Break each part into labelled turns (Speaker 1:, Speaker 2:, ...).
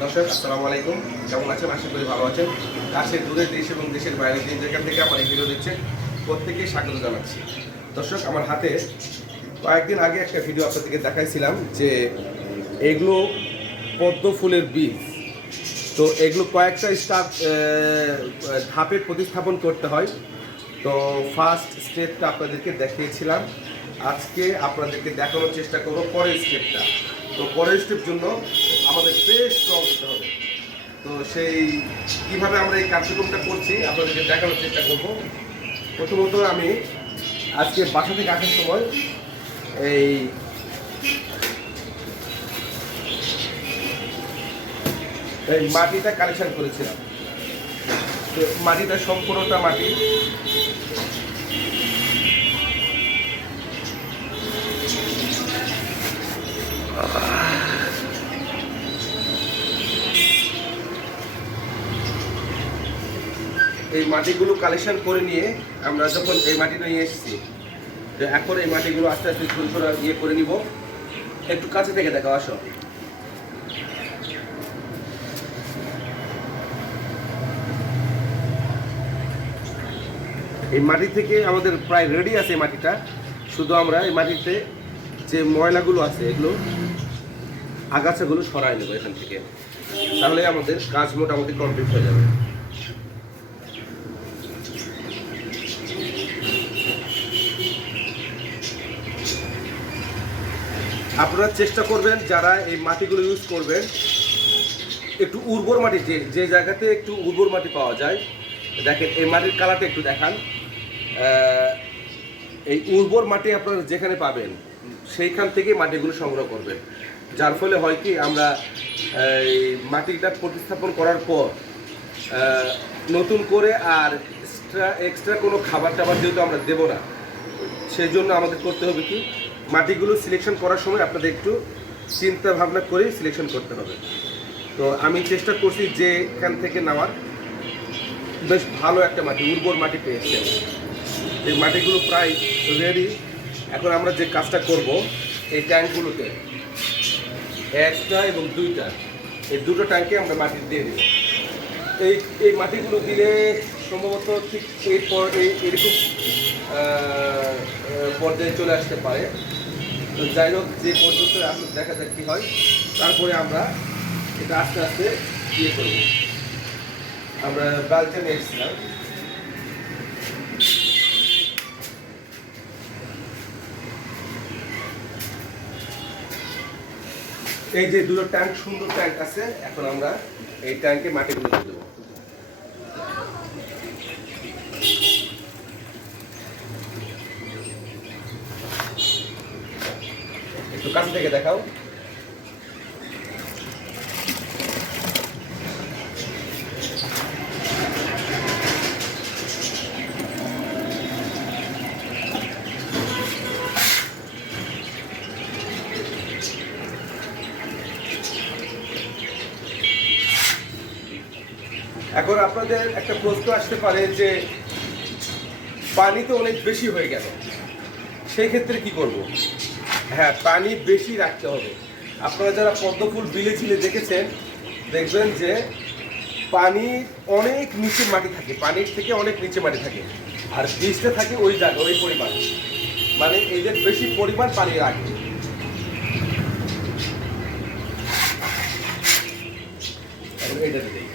Speaker 1: দর্শক, আসসালামু আলাইকুম। কেমন আছেন? আশা করি ভালো আছেন। কাছের দূরের দেশ এবং দেশের বাইরে যে যেখান থেকে আমার এই ভিডিও দেখছেন প্রত্যেকেই স্বাগত জানাচ্ছি। দর্শক, আমার হাতে কয়েকদিন আগে একটা ভিডিও আপনাদেরকে দেখাইছিলাম যে এগুলো পদ্ম ফুলের বীজ। তো এগুলো কয়েকটা স্টাপ ধাপে প্রতিস্থাপন করতে হয়। তো ফার্স্ট স্টেপটা আপনাদেরকে দেখিয়েছিলাম। আজকে আপনাদেরকে দেখানোর চেষ্টা করব পরের স্টেপটা তো পরের জন্য আমাদের বেশ স্ট্রং হতে হবে। তো সেই কীভাবে আমরা এই কার্যক্রমটা করছি আপনাদেরকে দেখানোর চেষ্টা করব। প্রথমত আমি আজকে বাসা থেকে আসার সময় এই এই মাটিটা কালেকশন করেছিলাম। তো মাটিটা সম্পূর্ণটা মাটি এই মাটিগুলো কালেকশন করে নিয়ে আমরা যখন এই মাটিটা নিয়ে এসেছি, তো এখন এই মাটিগুলো আস্তে আস্তে ছোট ছোট ইয়ে করে নিব। একটু কাছে থেকে দেখো আসো। এই মাটি থেকে আমাদের প্রায় রেডি আছে এই মাটিটা। শুধু আমরা এই মাটিতে যে ময়লাগুলো আছে, এগুলো আগাছাগুলো সরাই নেব এখান থেকে। তাহলে আমাদের কাজ মোটামুটি কমপ্লিট হয়ে যাবে। আপনারা চেষ্টা করবেন যারা এই মাটিগুলো ইউজ করবেন, একটু উর্বর মাটি, যে যে জায়গাতে একটু উর্বর মাটি পাওয়া যায়, দেখেন এই মাটির কালারটা একটু দেখান। এই উর্বর মাটি আপনারা যেখানে পাবেন সেইখান থেকে মাটিগুলো সংগ্রহ করবেন যার ফলে হয় কি, আমরা মাটিটা প্রতিস্থাপন করার পর নতুন করে আর এক্সট্রা এক্সট্রা কোনো খাবার টাবার যেহেতু আমরা দেবো না, সেই জন্য আমাদের করতে হবে কি, মাটিগুলো সিলেকশন করার সময় আপনাদের একটু চিন্তা ভাবনা করেই সিলেকশন করতে হবে। তো আমি চেষ্টা করছি যে এখান থেকে নেওয়ার। বেশ ভালো একটা মাটি, উর্বর মাটি পেয়েছে এই মাটিগুলো প্রায় রেডি এখন আমরা যে কাজটা করব, এই ট্যাঙ্কগুলোতে একটা এবং দুইটা, এই দুটো ট্যাঙ্কে আমরা মাটি দিয়ে দেবো। এই এই মাটিগুলো দিলে সম্ভবত ঠিক এরপর এই, এরকম পর্যায়ে চলে আসতে পারে। তো যাই হোক, যে পর্যন্ত আসলে দেখা যাক কী হয়, তারপরে আমরা এটা আস্তে আস্তে ইয়ে করব। আমরা বালতি নিয়ে এই যে দুটো ট্যাঙ্ক, সুন্দর ট্যাঙ্ক আছে, এখন আমরা এই ট্যাঙ্কে মাটিগুলো দিয়ে দেবো। একটু কাছ থেকে দেখাও। এখন আপনাদের একটা প্রশ্ন আসতে পারে যে পানি তো অনেক বেশি হয়ে গেল। সেই ক্ষেত্রে কি করব? হ্যাঁ পানি বেশি রাখতে হবে। আপনারা যারা পদ্ম ফুল বিলে ছিলে দেখেছেন, দেখবেন যে পানি অনেক নিচে মাটি থাকে, পানির থেকে অনেক নিচে মাটি থাকে। আর বীজটা থাকে ওই জায়গা ওই পরিমাণ। মানে এদের বেশি পরিমাণ পানি রাখবে এইটা দিই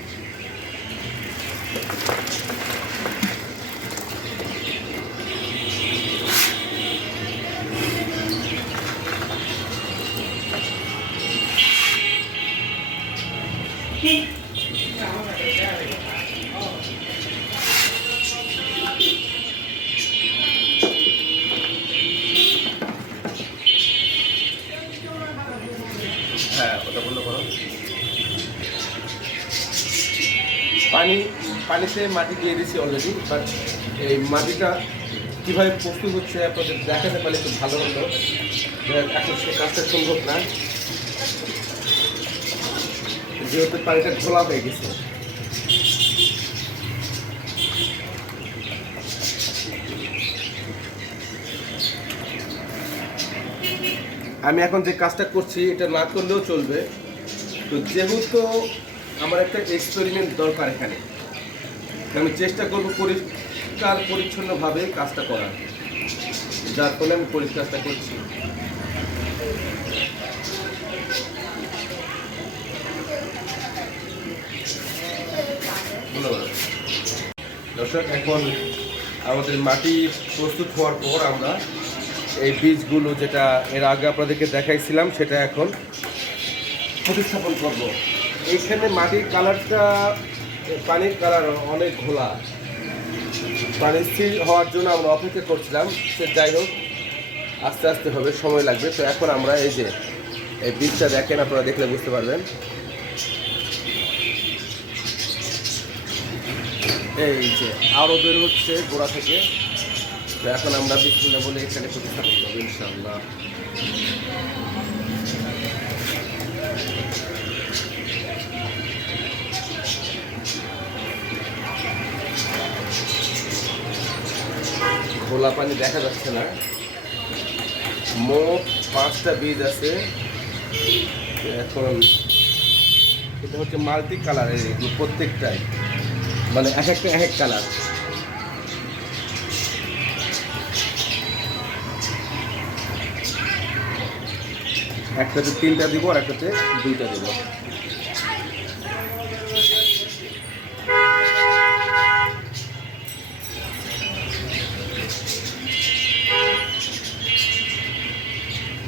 Speaker 1: পানিতে মাটি দিয়ে দিয়েছি অলরেডি বাট এই মাটিটা কীভাবে প্রস্তুত হচ্ছে আপনাদের দেখাতে পারলে একটু ভালো হতো। এখন সে কাজটা সম্ভব না। যেহেতু পানিটা ঘোলা হয়ে গেছে। আমি এখন যে কাজটা করছি, এটা না করলেও চলবে। তো যেহেতু আমার একটা এক্সপেরিমেন্ট দরকার এখানে আমি চেষ্টা করব পরিষ্কার, পরিচ্ছন্নভাবে কাজটা করার। যার ফলে আমি পরিষ্কারটা করছি। দর্শক, এখন আমাদের মাটি প্রস্তুত হওয়ার পর আমরা এই বীজগুলো যেটা এর আগে আপনাদেরকে দেখাইছিলাম, সেটা এখন প্রতিস্থাপন করব। এইখানে মাটির কালারটা পানির কালার অনেক ঘোলা। পানি স্থির হওয়ার জন্য আমরা অপেক্ষা করছিলাম, সে যাই হোক, আস্তে আস্তে হবে, সময় লাগবে। তো এখন আমরা এই যে, এই বীজটা দেখেন, আপনারা দেখলে বুঝতে পারবেন। এই যে আরও বের হচ্ছে গোড়া থেকে। তো এখন আমরা বিসমিল্লাহ বলে এখানে প্রতিস্থাপন করব, ইনশাআল্লাহ। খোলা পানি দেখা যাচ্ছে না। মোট পাঁচটা বীজ আছে। এখন এটা হচ্ছে মাল্টি কালারের এগুলো প্রত্যেকটাই। মানে এক একটা এক এক কালার। একটাতে তিনটা দিব আর একটাতে দুইটা দিব।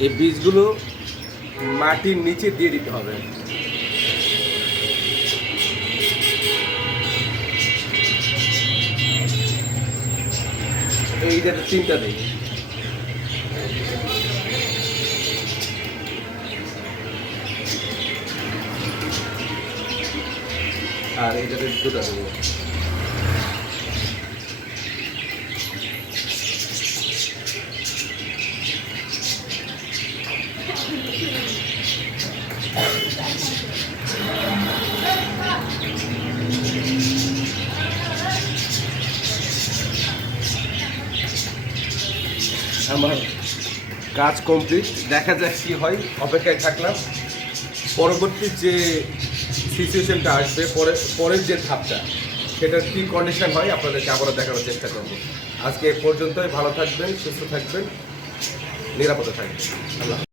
Speaker 1: এই বীজগুলো মাটির নিচে দিয়ে দিতে হবে। এইটাতে তিনটা দিই আর এইটাতে দুটা দেবো আমার কাজ কমপ্লিট দেখা যাক কি হয়। অপেক্ষায় থাকলাম। পরবর্তী যে সিচুয়েশনটা আসবে, পরে পরের যে ধাপটা সেটার কী কন্ডিশন হয়, আপনাদেরকে আবারও দেখানোর চেষ্টা করব। আজকে এ পর্যন্তই। ভালো থাকবেন, সুস্থ থাকবেন, নিরাপদে থাকবেন। আল্লাহ